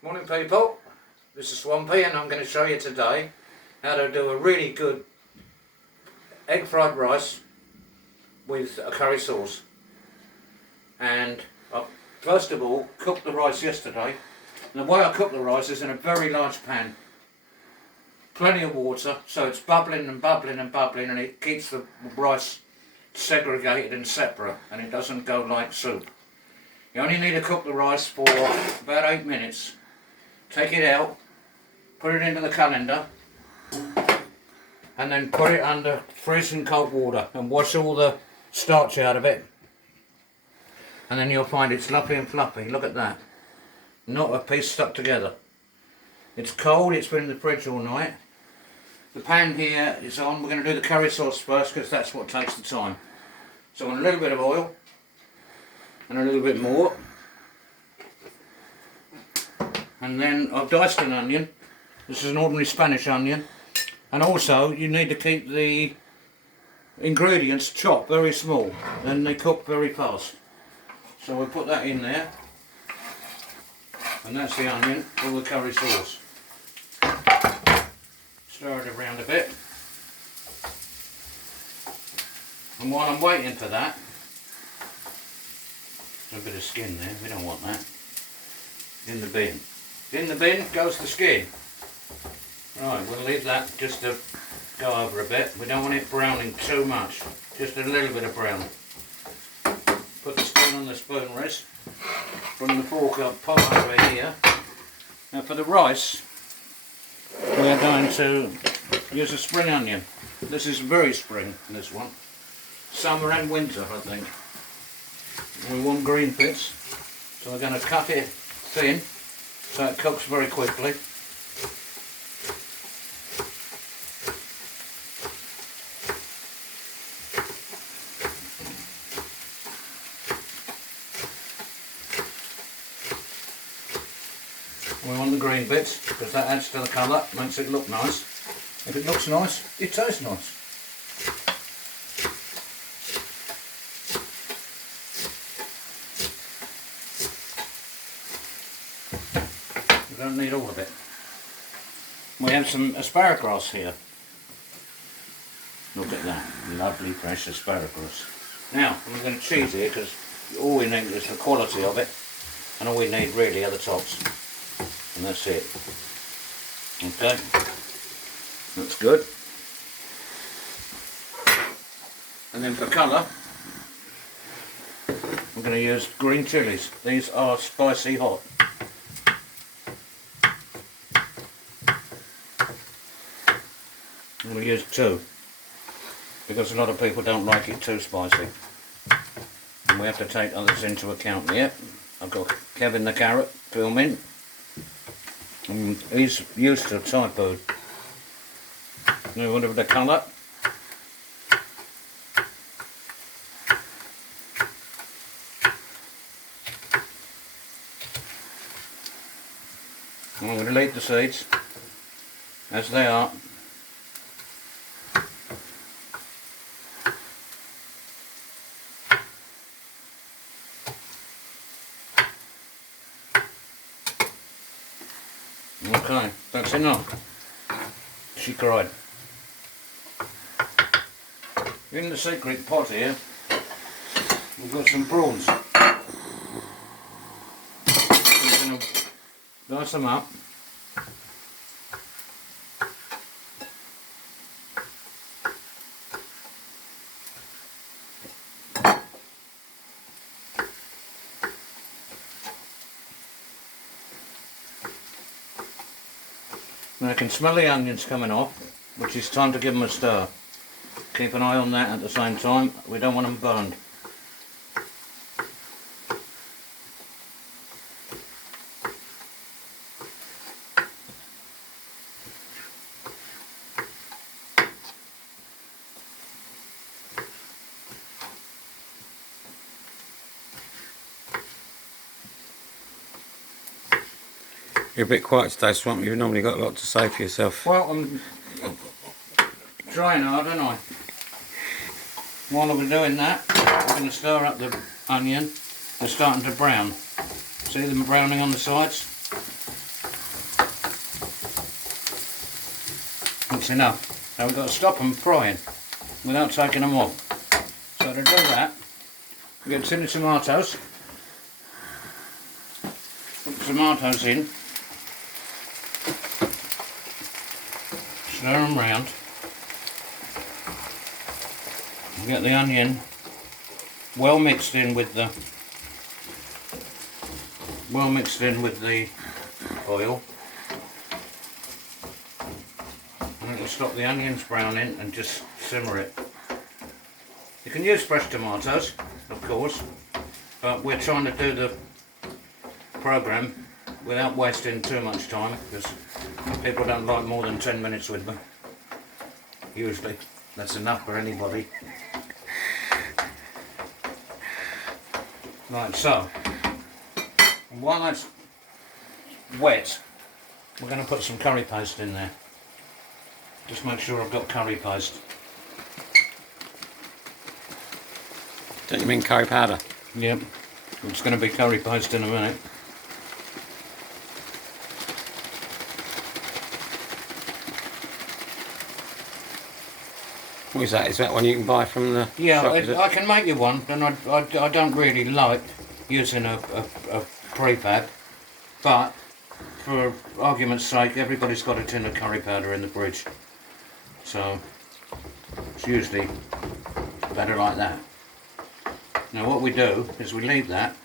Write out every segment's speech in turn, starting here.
Morning people, this is Swampy and I'm going to show you today how to do a really good egg fried rice with a curry sauce. And I first of all cooked the rice yesterday, and the way I cook the rice is in a very large pan. Plenty of water, so it's bubbling and bubbling and bubbling, and it keeps the rice segregated and separate and it doesn't go like soup. You only need to cook the rice for about 8 minutes. Take it out, put it into the colander, and then put it under freezing cold water and wash all the starch out of it. And then you'll find it's lumpy and fluffy. Look at that. Not a piece stuck together. It's cold, it's been in the fridge all night. The pan here is on. We're going to do the curry sauce first because that's what takes the time. So I want a little bit of oil and a little bit more. And then I've diced an onion. This is an ordinary Spanish onion. And also you need to keep the ingredients chopped very small, then they cook very fast. So we'll put that in there. And that's the onion for the curry sauce. Stir it around a bit. And while I'm waiting for that, there's a bit of skin there, we don't want that. In the bin. In the bin goes the skin. Right, we'll leave that just to go over a bit. We don't want it browning too much, just a little bit of brown. Put the spoon on the spoon rest. From the fork up, pop over here. Now for the rice, we are going to use a spring onion. This is very spring, this one. Summer and winter, I think. We want green bits, so we're going to cut it thin so it cooks very quickly. We want the green bits because that adds to the colour, makes it look nice. If it looks nice, it tastes nice. We don't need all of it. We have some asparagus here. Look at that, lovely fresh asparagus. Now, I'm going to cheese here because all we need is the quality of it, and all we need really are the tops. And that's it. Okay, that's good. And then for colour, I'm going to use green chilies. These are spicy hot. I'm going to use 2 because a lot of people don't like it too spicy. And we have to take others into account here. I've got Kevin the carrot filming. He's used to Thai food. Now whatever the colour. I'm going to leave the seeds as they are. Okay, that's enough. She cried. In the secret pot here, we've got some prawns. We're going to dice them up. Now I can smell the onions coming off, which is time to give them a stir. Keep an eye on that at the same time, we don't want them burned. You're a bit quiet today, Swamp. You've normally got a lot to say for yourself. Well, I'm trying hard, aren't I? While we're doing that, we're going to stir up the onion. They're starting to brown. See them browning on the sides? That's enough. Now we've got to stop them frying without taking them off. So to do that, we get tin of tomatoes. Put the tomatoes in. Stir them round. Get the onion well mixed in with the oil. And it'll stop the onions browning and just simmer it. You can use fresh tomatoes, of course, but we're trying to do the program without wasting too much time, because people don't like more than 10 minutes with me. Usually, that's enough for anybody. Like so. And while that's wet, we're going to put some curry paste in there. Just make sure I've got curry paste. Don't you mean curry powder? Yep, it's going to be curry paste in a minute. What is that? Is that one you can buy from the Yeah, shop, is it? I can make you one, and I don't really like using a prefab, but for argument's sake, everybody's got a tin of curry powder in the fridge, so it's usually better like that. Now what we do is we leave that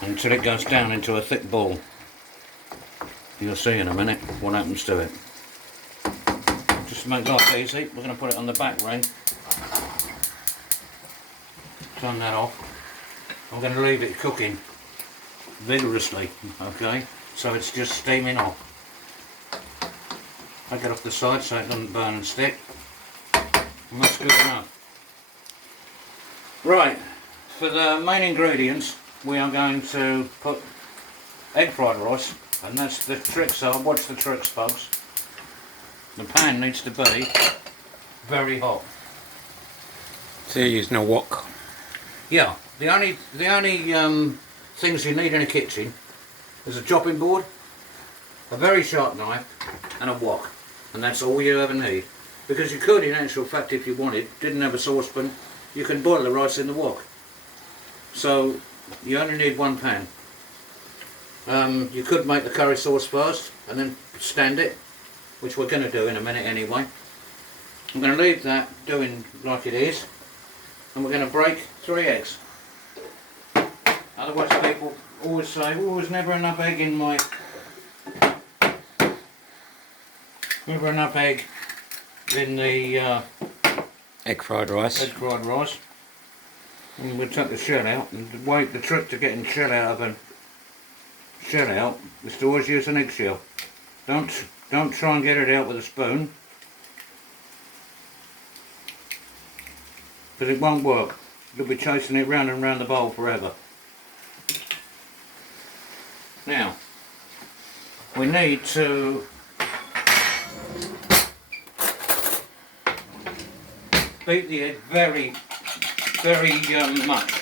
until it goes down into a thick ball. You'll see in a minute what happens to it. Just to make life easy, we're going to put it on the back ring. Turn that off. I'm going to leave it cooking vigorously, okay? So it's just steaming off. Take it off the side so it doesn't burn and stick. And that's good enough. Right, for the main ingredients, we are going to put egg fried rice, and that's the tricks are, watch the tricks folks. The pan needs to be very hot. So you're using a wok? Yeah, the only things you need in a kitchen is a chopping board, a very sharp knife, and a wok, and that's all you ever need. Because you could, in actual fact, if you wanted, didn't have a saucepan, you can boil the rice in the wok. So you only need one pan. You could make the curry sauce first and then stand it, which we're going to do in a minute anyway. I'm going to leave that doing like it is, and we're going to break 3 eggs. Otherwise people always say, oh, there's never enough egg in my... Never enough egg in the Egg fried rice. egg fried rice. And we'll take the shell out, and the trick to getting shell out of a shell out is to always use an eggshell. Don't try and get it out with a spoon, because it won't work. You'll be chasing it round and round the bowl forever. Now, we need to beat the egg very much.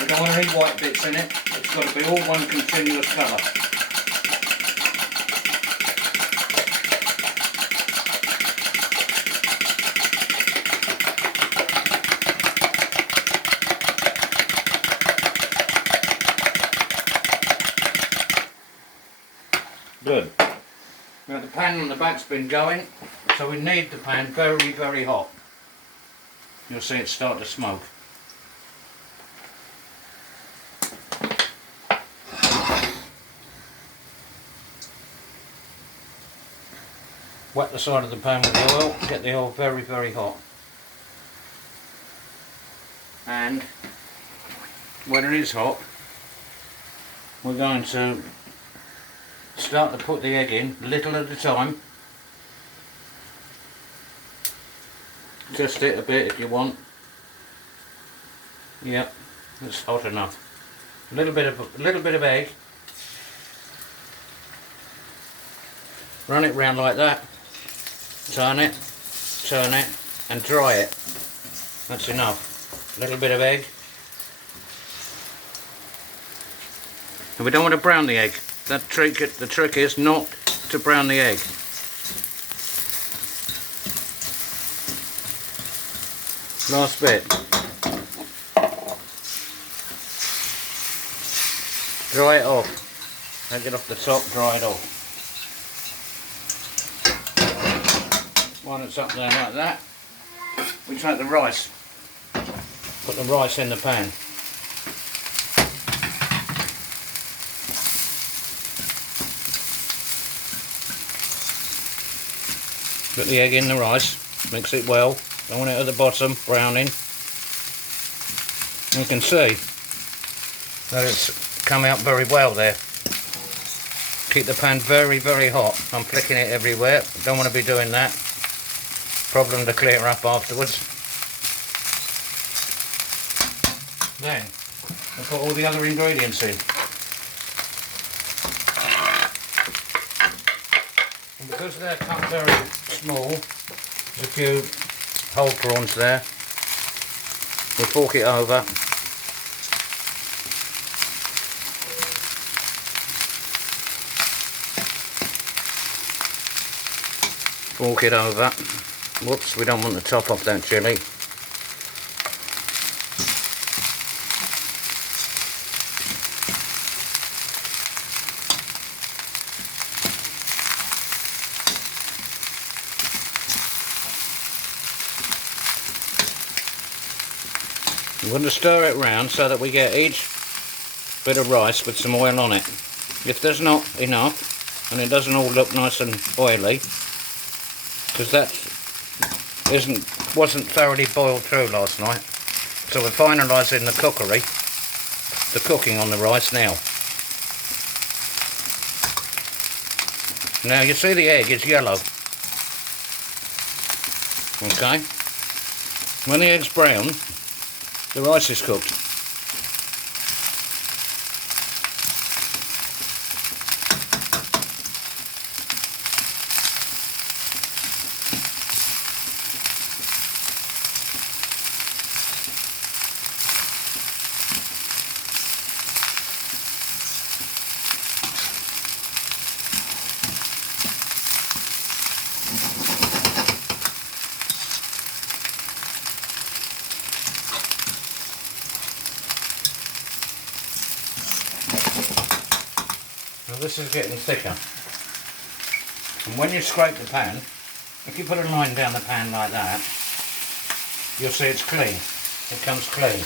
We don't want any white bits in it. It's got to be all one continuous colour. Good. Now the pan on the back's been going, so we need the pan very hot. You'll see it start to smoke. Wet the side of the pan with the oil, get the oil very hot. And when it is hot, we're going to start to put the egg in, little at a time. Just it a bit if you want. Yep, it's hot enough. A little bit of egg. Run it round like that. Turn it, and dry it. That's enough. A little bit of egg. And we don't want to brown the egg. The trick is not to brown the egg. Last bit. Dry it off. Take it off the top, dry it off. When it's up there like that, we take the rice. Put the rice in the pan. Put the egg in the rice, mix it well. Don't want it at the bottom, browning. You can see that it's come out very well there. Keep the pan very, very hot. I'm flicking it everywhere. Don't want to be doing that. Problem to clear up afterwards. Then I put all the other ingredients in. And because they're cut very small, there's a few whole prawns there. We'll fork it over. Fork it over. Whoops, we don't want the top off that chilli. I'm going to stir it round so that we get each bit of rice with some oil on it. If there's not enough and it doesn't all look nice and oily, because that wasn't thoroughly boiled through last night, so we're finalising the cooking on the rice now. Now you see the egg is yellow. Okay, when the egg's brown, the rice is cooked. Now this is getting thicker, and when you scrape the pan, if you put a line down the pan like that, you'll see it's clean. It comes clean,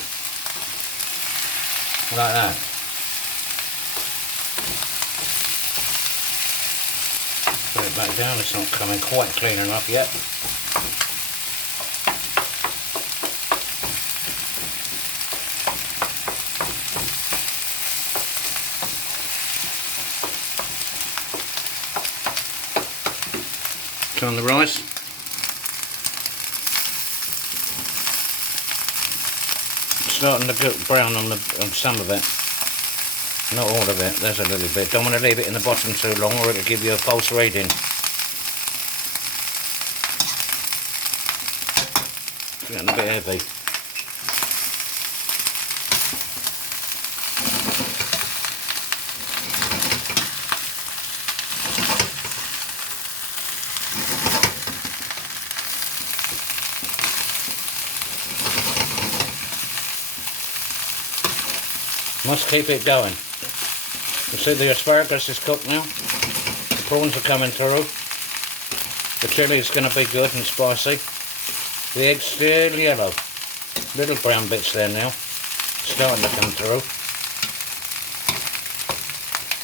like that. Put it back down, it's not coming quite clean enough yet. On the rice. It's starting to get brown on some of it. Not all of it, there's a little bit. Don't want to leave it in the bottom too long or it'll give you a false reading. It's getting a bit heavy. Must keep it going. You see the asparagus is cooked now. The prawns are coming through. The chilli is going to be good and spicy. The egg's still yellow. Little brown bits there now. Starting to come through.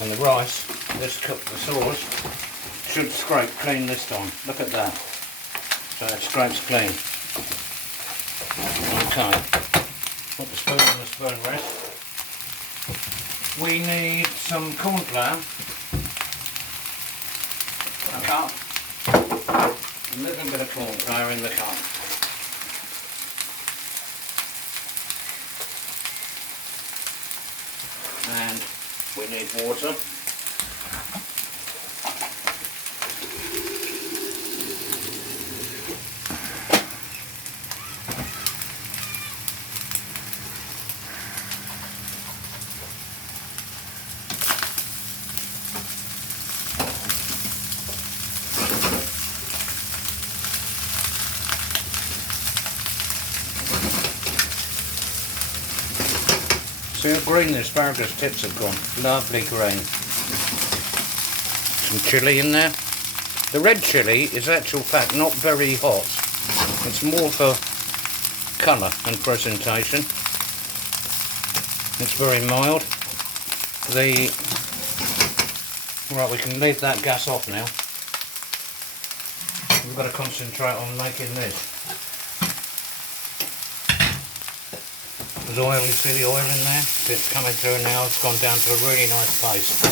And the rice, this cooked the sauce, should scrape clean this time. Look at that. So it scrapes clean. Okay. Put the spoon on the spoon rest. We need some corn flour, a cup, a little bit of corn flour in the cup. And we need water. See how green the asparagus tips have gone? Lovely green. Some chilli in there. The red chilli is actual fact not very hot. It's more for colour and presentation. It's very mild. Right, we can leave that gas off now. We've got to concentrate on making this. There's oil, you see the oil in there? It's coming through now, it's gone down to a really nice paste.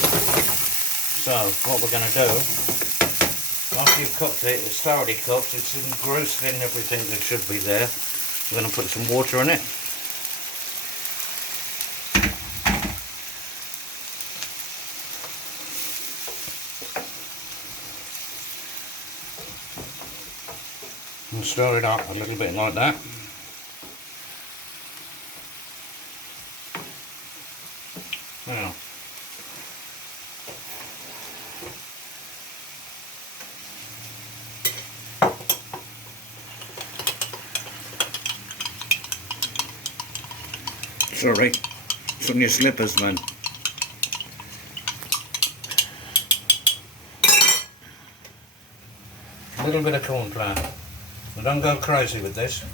So, what we're going to do, after you've cooked it, it's thoroughly cooked, it's engrossed in everything that should be there. We're going to put some water in it. And stir it up a little bit like that. Now, sorry, it's on your slippers, man. A little bit of corn flour. Now don't go crazy with this.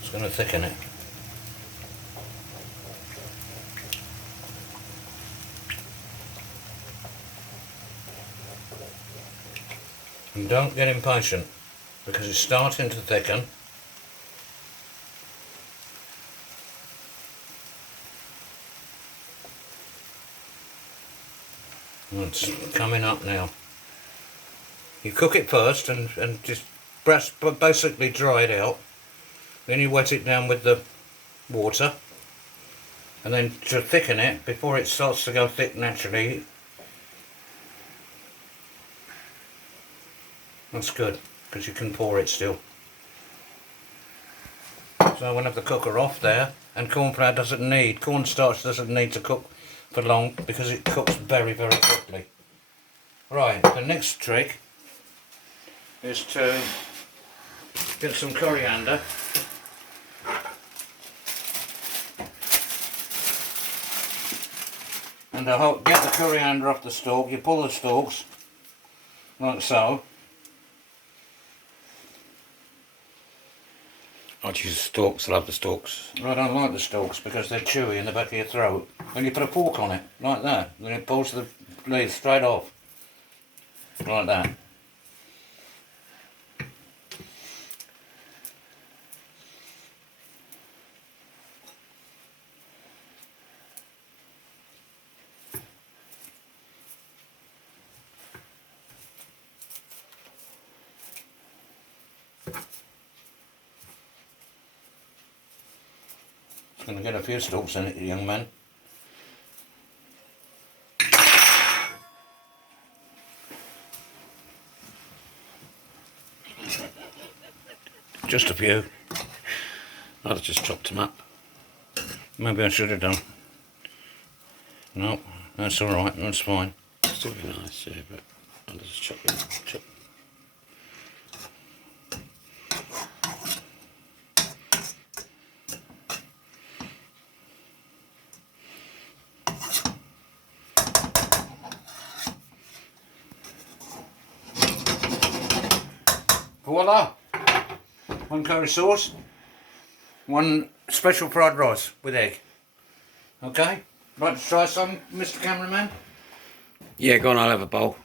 It's going to thicken it. And don't get impatient because it's starting to thicken. It's coming up now. You cook it first and just basically dry it out. Then you wet it down with the water. And then to thicken it, before it starts to go thick naturally, that's good, because you can pour it still. So I'm going to have the cooker off there, and cornflour cornstarch doesn't need to cook for long because it cooks very, very quickly. Right, the next trick is to get some coriander. And to get the coriander off the stalk, you pull the stalks, like so. I'd use the stalks, I love the stalks. I don't like the stalks because they're chewy in the back of your throat. When you put a fork on it, like that, then it pulls the leaves straight off. Like that. It's going to get a few stalks in it, young man. Just a few. I'd have just chopped them up. Maybe I should have done. No, that's alright, that's fine. Still be nice, yeah, but I'll just chop it. Voila! One curry sauce, one special fried rice with egg. Okay? Like to try some, Mr. Cameraman? Yeah, go on, I'll have a bowl.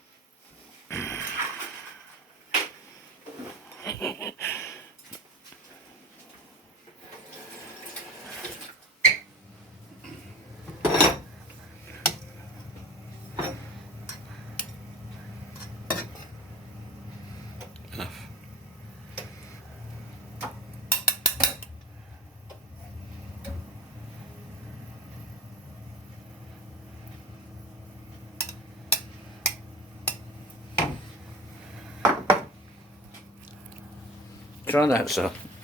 Enough. Try that, sir.